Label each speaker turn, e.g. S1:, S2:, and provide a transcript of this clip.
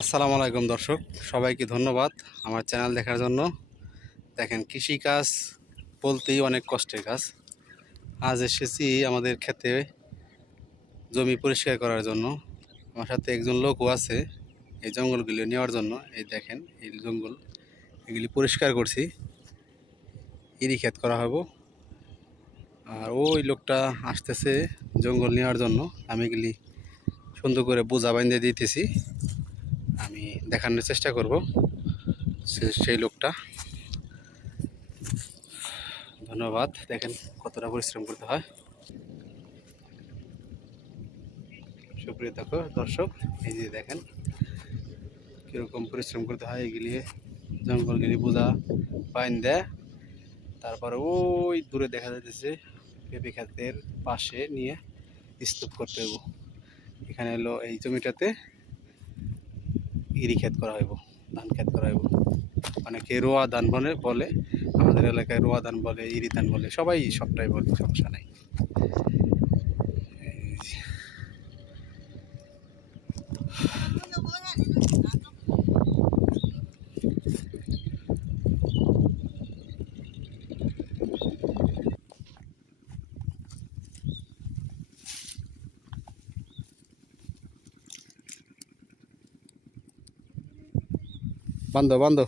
S1: আসসালামু আলাইকুম দর্শক, সবাইকে ধন্যবাদ আমার চ্যানেল দেখার জন্য। দেখেন, কৃষিকাজ বলতেই অনেক কষ্টের কাজ। আজ এসেছি আমাদের ক্ষেতে জমি পরিষ্কার করার জন্য। আমার সাথে একজন লোকও আছে এই জঙ্গলগুলি নেওয়ার জন্য। এই দেখেন, এই জঙ্গল, এগুলি পরিষ্কার করছি। ইরি ক্ষেত করা হব। আর ওই লোকটা আসতেছে জঙ্গল নেওয়ার জন্য। আমি এগুলি সুন্দর করে বোঝা বাইন্দে দিতেছি। আমি দেখানোর চেষ্টা করব সেই লোকটা। ধন্যবাদ। দেখেন কতটা পরিশ্রম করতে হয়। সুপ্রিয় দেখো, দর্শক, এই যে দেখেন কীরকম পরিশ্রম করতে হয় এগুলি। জঙ্গলগুলি বোঝা, পাইন দেয় তারপরে ওই দূরে দেখা যাচ্ছে পেঁপে ক্ষেতের পাশে নিয়ে স্তূপ করতে হইব। এখানে হলো এই জমিটাতে। ইরি খেত করা হইব, ধান খেত করা হইব। অনেকে রোয়া ধান বলে বলে, আমাদের এলাকায় রোয়া ধান বলে, ইরি ধান বলে, সবাই সবটাই বলে, সমস্যা নাই। বান্ধো বান্ধো